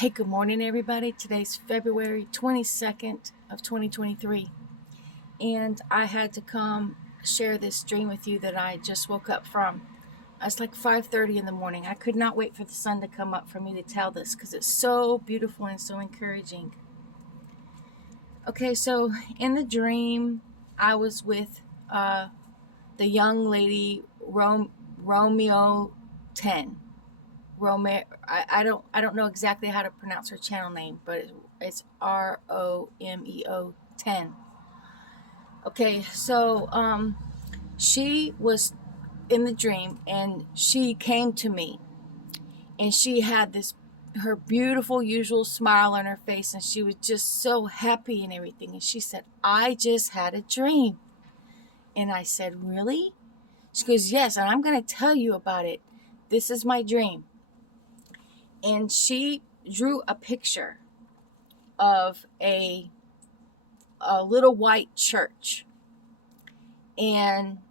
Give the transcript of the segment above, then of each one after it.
Hey, good morning, everybody. Today's February 22nd of 2023, and I had to come share this dream with you that I just woke up from. It's like 5:30 in the morning. I could not wait for the sun to come up for me to tell this because it's so beautiful and so encouraging. Okay, so in the dream, I was with the young lady Romeo 10. I don't know exactly how to pronounce her channel name, but it's Romeo 10. Okay, so she was in the dream and she came to me and she had this her beautiful usual smile on her face and she was just so happy and everything, and she said, "I just had a dream." And I said, "Really?" She goes, "Yes, and I'm going to tell you about it. This is my dream." And she drew a picture of a little white church, and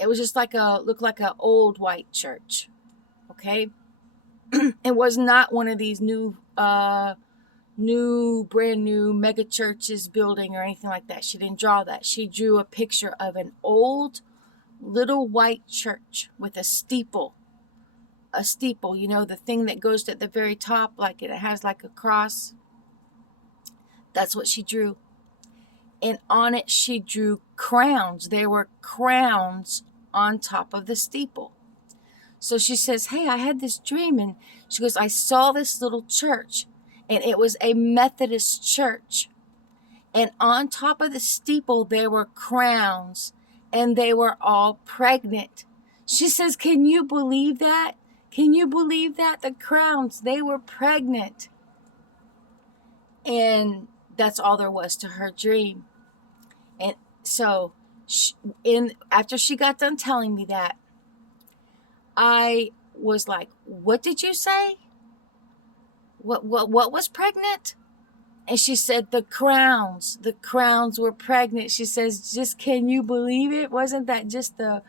it was just looked like an old white church. Okay. It was not one of these brand new mega churches building or anything like that. She didn't draw that. She drew a picture of an old little white church with a steeple, the thing that goes at the very top, like it has like a cross. That's what she drew. And on it she drew crowns. There were crowns on top of the steeple. So she says, "Hey, I had this dream," and she goes, "I saw this little church, and it was a Methodist church, and on top of the steeple there were crowns, and they were all pregnant." She says, "Can you believe that? Can you believe that? The crowns, they were pregnant." And that's all there was to her dream. And so after she got done telling me that, I was like, "What did you say? What was pregnant?" And she said, "The crowns. The crowns were pregnant." She says, "Just can you believe it? Wasn't that just the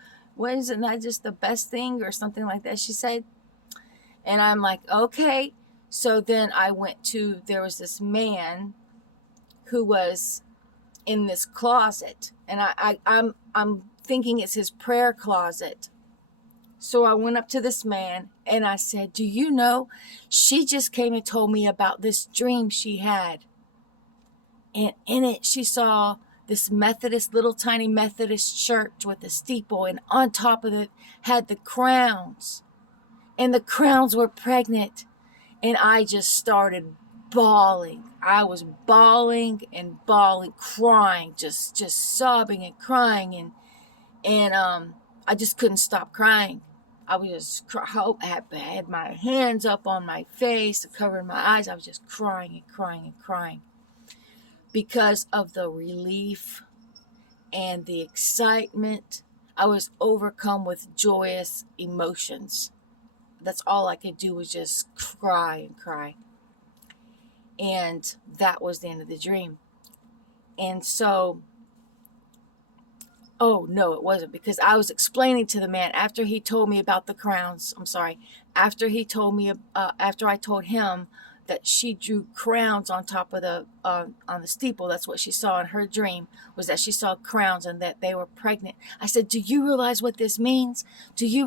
best thing," or something like that, she said. And I'm like, "Okay." So then there was this man who was in this closet, and I'm thinking it's his prayer closet. So I went up to this man and I said, "Do you know, she just came and told me about this dream she had. And in it, she saw this little tiny Methodist church with a steeple. And on top of it had the crowns. And the crowns were pregnant." And I just started bawling. I was bawling and bawling, crying, just sobbing and crying. And I just couldn't stop crying. I was just I had my hands up on my face, covering my eyes. I was just crying and crying and crying because of the relief and the excitement. I was overcome with joyous emotions. That's all I could do was just cry and cry. And that was the end of the dream. And so, oh, no, it wasn't, because I was explaining to the man after he told me about the crowns. I'm sorry. After I told him that she drew crowns on top of on the steeple. That's what she saw in her dream, was that she saw crowns and that they were pregnant. I said, "Do you realize what this means? Do you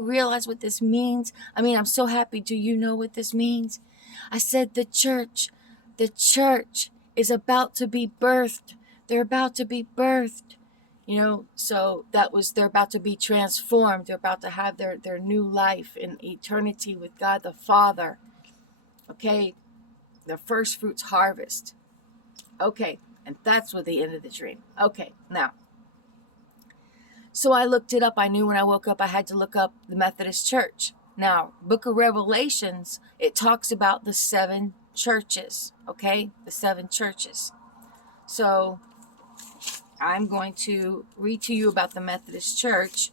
realize what this means? I mean, I'm so happy. Do you know what this means?" I said, the church is about to be birthed. They're about to be birthed. So they're about to be transformed. They're about to have their new life in eternity with God the Father. Okay, the first fruits harvest. Okay, and that's what the end of the dream. Okay, now, so I looked it up. I knew when I woke up I had to look up the Methodist Church. Now, Book of Revelations, it talks about the 7 churches. Okay, the 7 churches. So I'm going to read to you about the Methodist Church,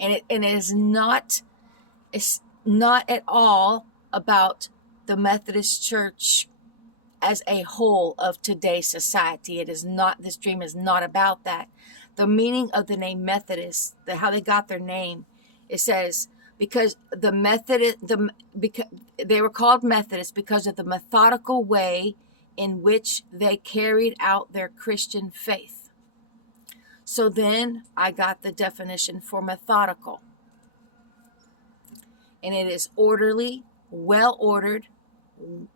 and it's not at all about the Methodist Church as a whole of today's society. It is not. This dream is not about that. The meaning of the name Methodist, how they got their name, it says because because they were called Methodists because of the methodical way in which they carried out their Christian faith. So then I got the definition for methodical. And it is orderly, well ordered,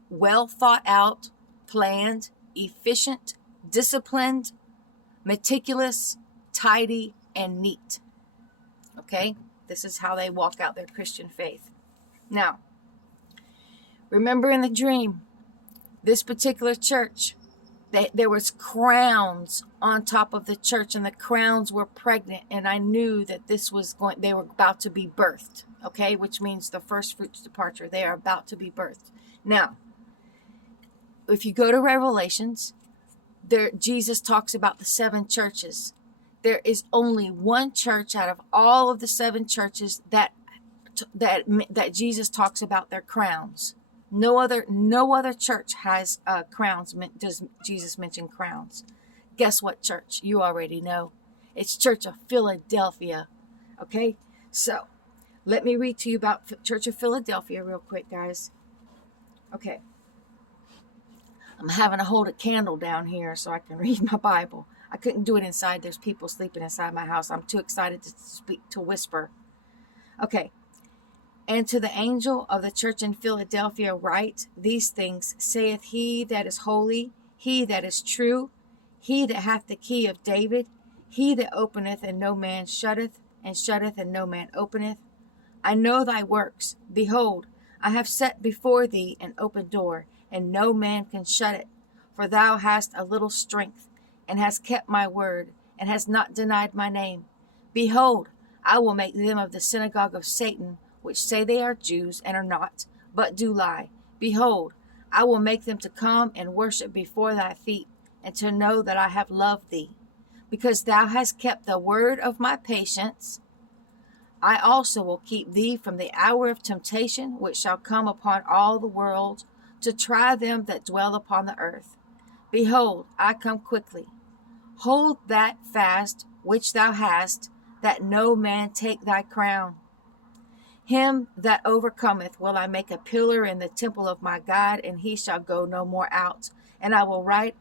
well thought out, planned, efficient, disciplined, meticulous, tidy, and neat. Okay? This is how they walk out their Christian faith. Now, remember in the dream, this particular church, there was crowns on top of the church, and the crowns were pregnant, and I knew that they were about to be birthed, okay, which means the first fruits departure. They are about to be birthed. Now, if you go to Revelations, Jesus talks about the 7 churches. There is only one church out of all of the 7 churches that Jesus talks about their crowns. No other church has crowns. Does Jesus mention crowns? Guess what church? You already know. It's Church of Philadelphia. Okay? So, let me read to you about Church of Philadelphia real quick, guys. Okay. I'm having to hold a candle down here so I can read my Bible. I couldn't do it inside. There's people sleeping inside my house. I'm too excited to whisper. Okay. And to the angel of the church in Philadelphia write, these things saith he that is holy, he that is true, he that hath the key of David, he that openeth and no man shutteth, and shutteth and no man openeth. I know thy works. Behold, I have set before thee an open door, and no man can shut it. For thou hast a little strength, and hast kept my word, and hast not denied my name. Behold, I will make them of the synagogue of Satan, which say they are Jews, and are not, but do lie. Behold, I will make them to come and worship before thy feet, and to know that I have loved thee. Because thou hast kept the word of my patience, I also will keep thee from the hour of temptation, which shall come upon all the world, to try them that dwell upon the earth. Behold, I come quickly. Hold that fast which thou hast, that no man take thy crown. Him that overcometh will I make a pillar in the temple of my God, and he shall go no more out. And I will write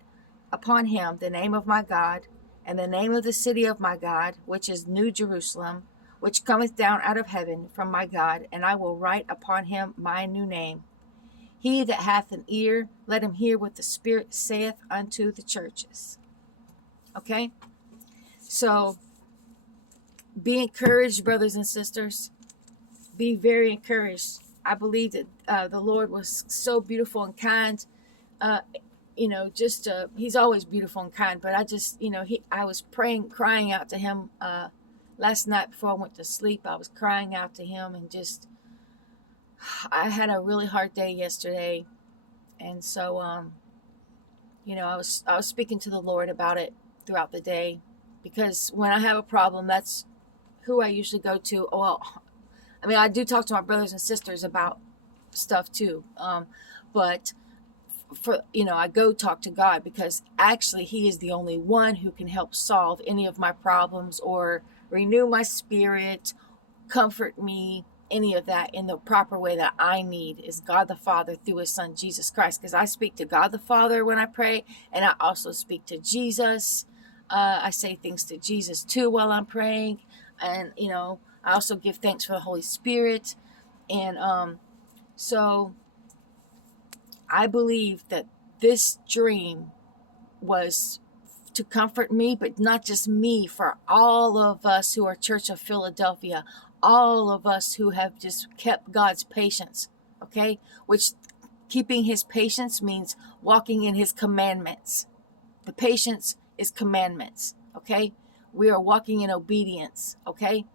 upon him the name of my God, and the name of the city of my God, which is New Jerusalem, which cometh down out of heaven from my God, and I will write upon him my new name. He that hath an ear, let him hear what the Spirit saith unto the churches. Okay? So, be encouraged, brothers and sisters. Be very encouraged. I believe that the Lord was so beautiful and kind. He's always beautiful and kind, but I was crying out to him last night before I went to sleep. I was crying out to him, and I had a really hard day yesterday. And so, I was speaking to the Lord about it throughout the day, because when I have a problem, that's who I usually go to. Well, I do talk to my brothers and sisters about stuff too. But I go talk to God, because actually he is the only one who can help solve any of my problems, or renew my spirit, comfort me, any of that in the proper way that I need, is God the Father through his son, Jesus Christ. Because I speak to God the Father when I pray, and I also speak to Jesus. I say things to Jesus too while I'm praying. And, I also give thanks for the Holy Spirit. And so I believe that this dream was to comfort me, but not just me, for all of us who are Church of Philadelphia, all of us who have just kept God's patience, okay? Which keeping his patience means walking in his commandments. The patience is commandments, okay? We are walking in obedience, okay?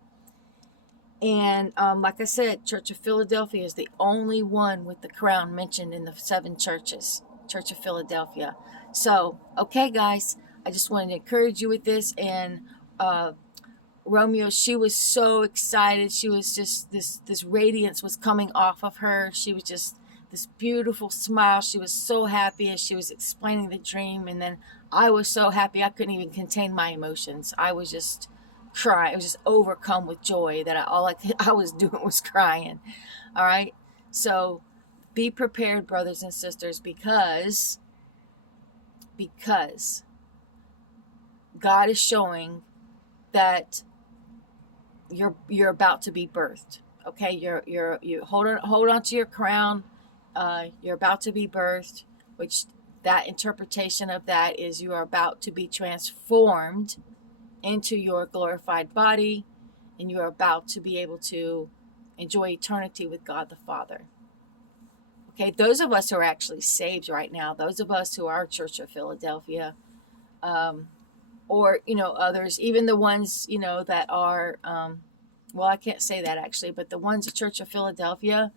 And like I said, Church of Philadelphia is the only one with the crown mentioned in the 7 churches, Church of Philadelphia. So, okay, guys, I just wanted to encourage you with this. And Romeo, she was so excited. She was just, this radiance was coming off of her. She was just this beautiful smile. She was so happy as she was explaining the dream. And then I was so happy I couldn't even contain my emotions. I was just cry. I was just overcome with joy that I was doing was crying. All right. So be prepared, brothers and sisters, because God is showing that you're about to be birthed. Okay, you hold on to your crown. You're about to be birthed, which that interpretation of that is you are about to be transformed into your glorified body, and you are about to be able to enjoy eternity with God the Father. Okay, those of us who are actually saved right now, those of us who are Church of Philadelphia, or others, even the ones that are well, I can't say that actually, but the ones at Church of Philadelphia,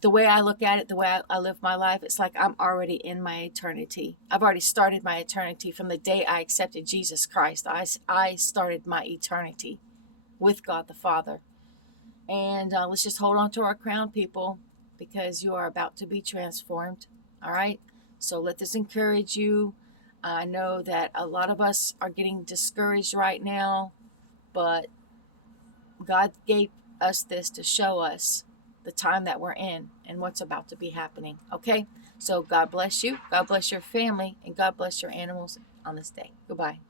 the way I look at it, the way I live my life, it's like I'm already in my eternity. I've already started my eternity from the day I accepted Jesus Christ. I started my eternity with God the Father. And let's just hold on to our crown, people, because you are about to be transformed. All right? So let this encourage you. I know that a lot of us are getting discouraged right now, but God gave us this to show us the time that we're in and what's about to be happening. Okay? So God bless you. God bless your family. And God bless your animals on this day. Goodbye.